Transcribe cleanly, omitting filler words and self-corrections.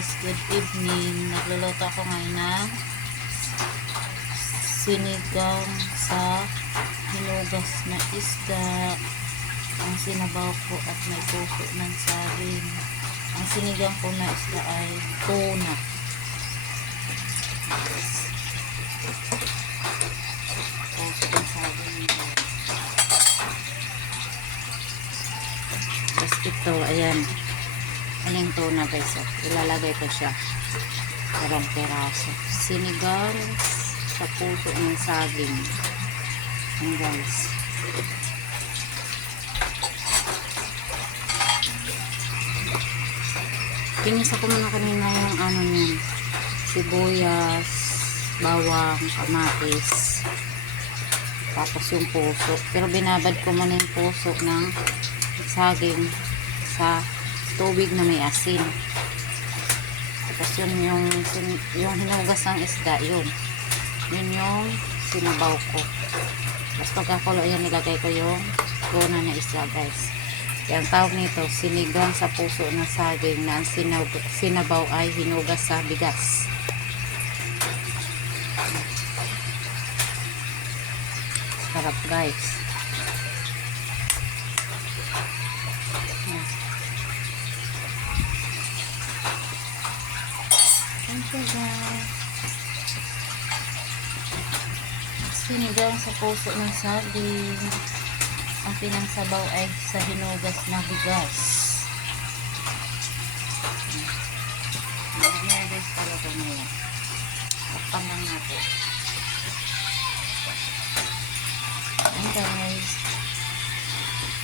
guys, good evening. Nagluluto ako ngayon ng sinigang sa hinugas na isda. Ang sinabaw ko at may puso ng saging. Ang sinigang ko na isda ay tuna. Puso ng saging. Tapos ito, ayan. Aling tuna guys, ilalagay ko siya parang peraso. Sinigang sa puso ng saging. Ayan guys, pinisa ko muna kanina yung ano niyan, sibuyas, bawang, kamatis, tapos yung puso, pero binabad ko muna yung puso ng saging sa tubig na may asin. Tapos yun yung hinugas ng isda, yun yung sinabaw ko. Tapos pagkakulo yan, nilagay ko yung tuna na isda guys. Kaya ang tawag nito, sinigang sa puso ng saging na ang sinabaw ay hinugas sa bigas. Sarap guys. Sinigang sa puso ng saging. Ang pinangsabaw ay sa hinugas na bigas. Ayan guys, talaga na yan. Takpan lang natin.